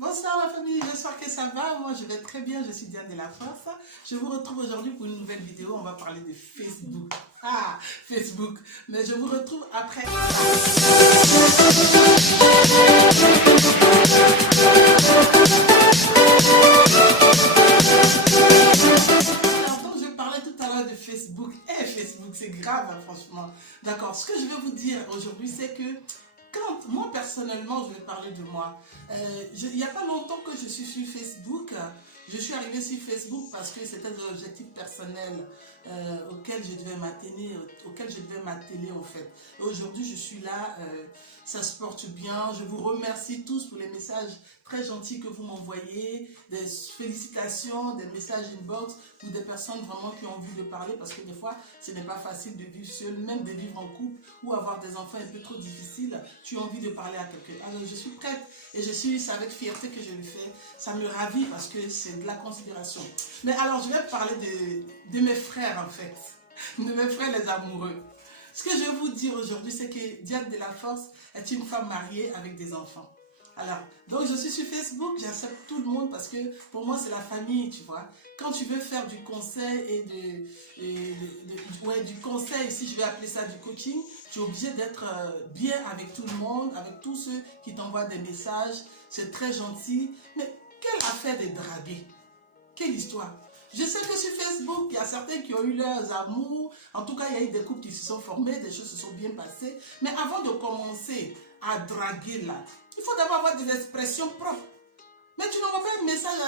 Bonsoir la famille, j'espère que ça va. Moi je vais très bien, je suis Diane de la Force. Je vous retrouve aujourd'hui pour une nouvelle vidéo. On va parler de Facebook. Ah, Facebook. Mais je vous retrouve après. Alors, je parlais tout à l'heure de Facebook. Facebook, c'est grave, hein, franchement. D'accord, ce que je vais vous dire aujourd'hui, c'est que quand moi personnellement, je vais parler de moi. Il n'y a pas longtemps que je suis sur Facebook. Je suis arrivée sur Facebook parce que c'était un objectif personnel auquel je devais m'atteler en fait. Et aujourd'hui, je suis là, ça se porte bien. Je vous remercie tous pour les messages très gentils que vous m'envoyez, des félicitations, des messages inbox pour des personnes vraiment qui ont envie de parler parce que des fois, ce n'est pas facile de vivre seul, même de vivre en couple ou avoir des enfants un peu trop difficiles. Tu as envie de parler à quelqu'un. Alors, je suis prête et c'est avec fierté que je le fais. Ça me ravit parce que c'est de la considération. Mais alors, je vais parler de mes frères en fait, de mes frères les amoureux. Ce que je vais vous dire aujourd'hui, c'est que Diane de la Force est une femme mariée avec des enfants. Alors, donc je suis sur Facebook, j'accepte tout le monde parce que pour moi c'est la famille, tu vois. Quand tu veux faire du conseil du conseil, si je vais appeler ça du coaching, tu es obligé d'être bien avec tout le monde, avec tous ceux qui t'envoient des messages. C'est très gentil. Mais quelle affaire de draguer? Quelle histoire? Je sais que sur Facebook, il y a certains qui ont eu leurs amours. En tout cas, il y a eu des couples qui se sont formés, des choses se sont bien passées. Mais avant de commencer à draguer là, il faut d'abord avoir des expressions propres. Mais tu n'envoies pas un message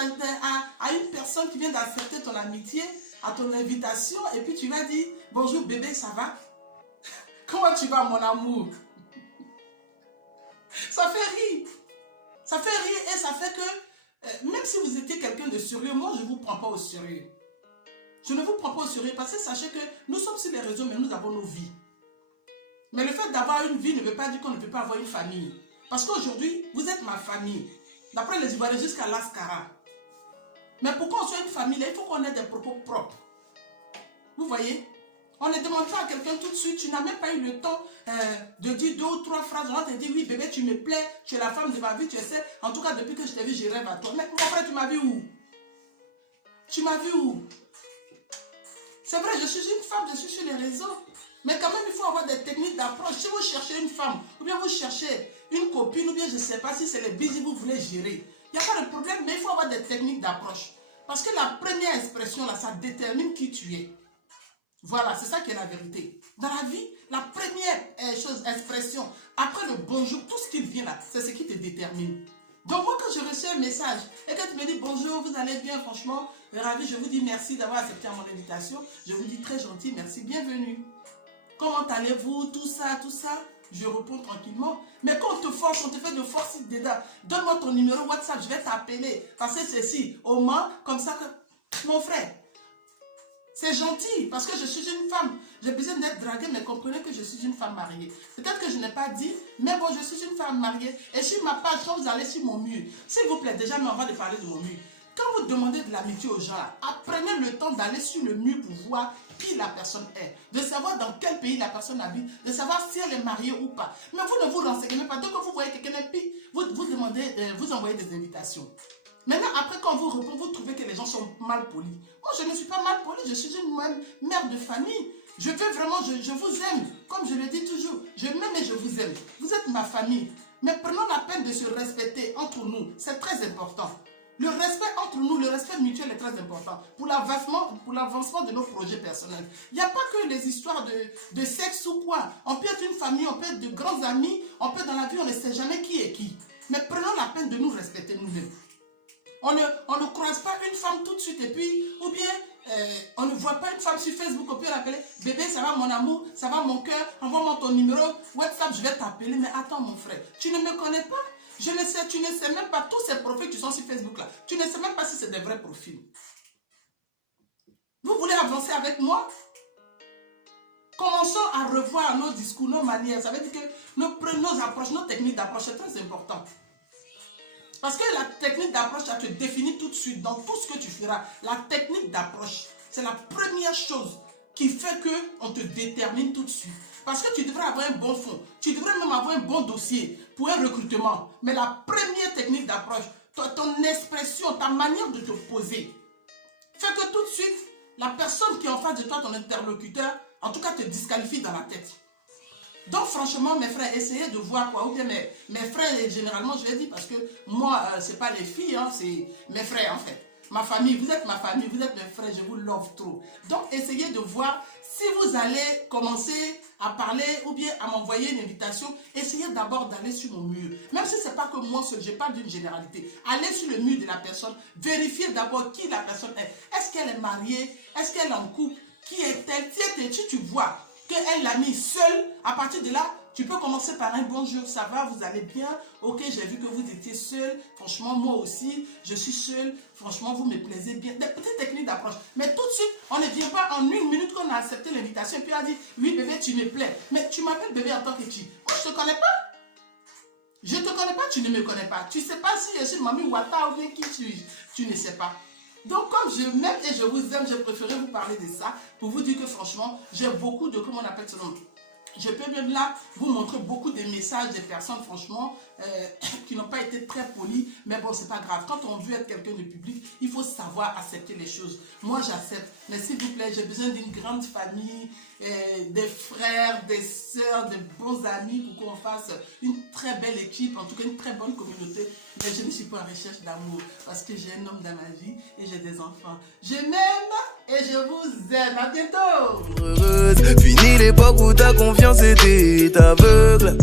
à une personne qui vient d'accepter ton amitié, à ton invitation, et puis tu vas dire « Bonjour bébé, ça va? Comment tu vas mon amour ?» Ça fait rire. Ça fait rire et ça fait que, même si vous étiez quelqu'un de sérieux, moi je ne vous prends pas au sérieux. Je ne vous prends pas au sérieux parce que sachez que nous sommes sur les réseaux, mais nous avons nos vies. Mais le fait d'avoir une vie ne veut pas dire qu'on ne peut pas avoir une famille. Parce qu'aujourd'hui, vous êtes ma famille. D'après les Ivoiriens, jusqu'à l'Ascara. Mais pour qu'on soit une famille, il faut qu'on ait des propos propres. Vous voyez? On ne demande pas à quelqu'un tout de suite, tu n'as même pas eu le temps de dire 2 ou 3 phrases. On te dit, oui bébé, tu me plais, tu es la femme de ma vie, tu sais. En tout cas, depuis que je t'ai vu, je rêve à toi. Mais mon frère, tu m'as vu où? Tu m'as vu où? C'est vrai, je suis une femme, je suis sur les réseaux. Mais quand même, il faut avoir des techniques d'approche. Si vous cherchez une femme, ou bien vous cherchez une copine, ou bien je ne sais pas si c'est les bisous que vous voulez gérer. Il n'y a pas de problème, mais il faut avoir des techniques d'approche. Parce que la première expression, là, ça détermine qui tu es. Voilà, c'est ça qui est la vérité. Dans la vie, la première expression, après le bonjour, tout ce qui vient là, c'est ce qui te détermine. Donc moi, quand je reçois un message et que tu me dis bonjour, vous allez bien, franchement, ravi, je vous dis merci d'avoir accepté mon invitation. Je vous dis très gentil, merci, bienvenue. Comment allez-vous, tout ça, je réponds tranquillement. Mais quand on te force, on te fait de force dedans. Donne-moi ton numéro WhatsApp, je vais t'appeler. Parce que c'est si, au moins, comme ça que... Mon frère, c'est gentil, parce que je suis une femme. J'ai besoin d'être draguée, mais comprenez que je suis une femme mariée. Peut-être que je n'ai pas dit, mais bon, je suis une femme mariée. Et sur ma page, quand vous allez sur mon mur, s'il vous plaît, déjà, mais on va de parler de mon mur. Quand vous demandez de l'amitié aux gens, apprenez le temps d'aller sur le mur pour voir qui la personne est, de savoir dans quel pays la personne habite, de savoir si elle est mariée ou pas. Mais vous ne vous renseignez pas. Donc, quand vous voyez quelqu'un, puis vous envoyez des invitations. Maintenant, après, quand vous répondez, vous trouvez que les gens sont mal polis. Moi, je ne suis pas mal poli, je suis une mère de famille. Je veux vraiment, je vous aime. Comme je le dis toujours, je m'aime et je vous aime. Vous êtes ma famille. Mais prenons la peine de se respecter entre nous. C'est très important. Le respect entre nous, le respect mutuel est très important pour l'avancement de nos projets personnels. Il n'y a pas que les histoires de sexe ou quoi. On peut être une famille, on peut être de grands amis, on peut dans la vie, on ne sait jamais qui est qui. Mais prenons la peine de nous respecter nous-mêmes. On ne croise pas une femme tout de suite et puis, ou bien on ne voit pas une femme sur Facebook, on peut l'appeler, bébé, ça va mon amour, ça va mon cœur, envoie-moi ton numéro, WhatsApp, je vais t'appeler. Mais attends mon frère, tu ne me connais pas? Je ne sais, tu ne sais même pas tous ces profils qui sont sur Facebook là. Tu ne sais même pas si c'est des vrais profils. Vous voulez avancer avec moi? Commençons à revoir nos discours, nos manières. Ça veut dire que nos approches, nos techniques d'approche, c'est très important. Parce que la technique d'approche, ça te définit tout de suite dans tout ce que tu feras. La technique d'approche, c'est la première chose qui fait qu'on te détermine tout de suite. Parce que tu devrais avoir un bon fond. Tu devrais même avoir un bon dossier pour un recrutement. Mais la première technique d'approche, ton expression, ta manière de te poser, fait que tout de suite, la personne qui est en face de toi, ton interlocuteur, en tout cas te disqualifie dans la tête. Donc franchement, mes frères, essayez de voir quoi. Ou bien mes frères, généralement, je l'ai dit parce que moi, c'est pas les filles, hein, c'est mes frères en fait. Ma famille, vous êtes ma famille, vous êtes mes frères, je vous love trop. Donc essayez de voir si vous allez commencer à parler ou bien à m'envoyer une invitation. Essayez d'abord d'aller sur mon mur. Même si ce n'est pas que moi seul, je parle d'une généralité. Allez sur le mur de la personne, vérifiez d'abord qui la personne est. Est-ce qu'elle est mariée? Est-ce qu'elle est en couple? Qui est-elle? Si tu vois qu'elle l'a mis seule, à partir de là, tu peux commencer par un bonjour, ça va, vous allez bien? Ok, j'ai vu que vous étiez seul. Franchement, moi aussi, je suis seule. Franchement, vous me plaisez bien. Des petites techniques d'approche. Mais tout de suite, on ne vient pas en une minute qu'on a accepté l'invitation et puis on a dit, oui bébé, tu me plais. Mais tu m'appelles bébé en tant que qui? Moi, je ne te connais pas. Je ne te connais pas, tu ne me connais pas. Tu ne sais pas si je suis Mami Wata ou bien qui suis-je. Tu ne sais pas. Donc, comme je m'aime et je vous aime, je préférais vous parler de ça pour vous dire que franchement, j'ai beaucoup de, comment on appelle ce nom? Je peux même là vous montrer beaucoup de messages des personnes, franchement, qui n'ont pas été très polies. Mais bon, c'est pas grave. Quand on veut être quelqu'un de public, il faut savoir accepter les choses. Moi, j'accepte. Mais s'il vous plaît, j'ai besoin d'une grande famille, des frères, des sœurs, de bons amis pour qu'on fasse une très belle équipe, en tout cas une très bonne communauté. Mais je ne suis pas en recherche d'amour parce que j'ai un homme dans ma vie et j'ai des enfants. Je m'aime et je vous aime. À bientôt. Fini l'époque où ta confiance était aveugle.